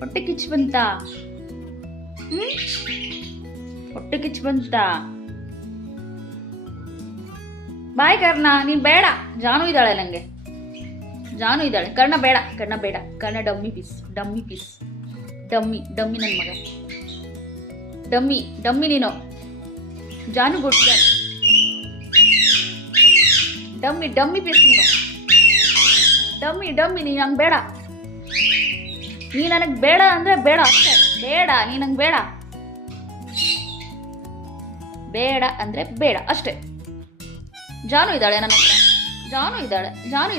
ಹೊಟ್ಟೆ ಕಿಚ್ಚು ಬಂತಾ? ಹೊಟ್ಟೆ ಕಿಚ್ಚು ಬಂತಾ? ಬಾಯ್ ಕರ್ಣ, ನೀನ್ ಬೇಡ. ಜಾನು ಇದ್ದಾಳೆ ನಂಗೆ, ಜಾನು ಇದ್ದಾಳೆ. ಕರ್ಣ ಬೇಡ, ಕರ್ಣ ಬೇಡ. Karna dummy piece, dummy piece, dummy dummy ನನ್ನ ಮಗ, ಡಮ್ಮಿ ಡಮ್ಮಿ ನೀನು. ಜಾನು ಗುಡ್ ಡಮ್ಮಿ ಡಮ್ಮಿ ಪೀಸ್ ನೀನು, ಡಮ್ಮಿ ಡಮ್ಮಿ. ನೀನು ನಂಗೆ ಬೇಡ, ನೀ ನನಗೆ ಬೇಡ ಅಂದ್ರೆ ಬೇಡ ಅಷ್ಟೇ. ಬೇಡ, ನೀ ನಂಗೆ ಬೇಡ, ಬೇಡ ಅಂದ್ರೆ ಬೇಡ ಅಷ್ಟೇ. ಜಾನು ಇದ್ದಾಳೆ ನನ್ನ ಹತ್ರ, ಜಾನು ಇದ್ದಾಳೆ, ಜಾನು ಇದ್ದಾಳೆ.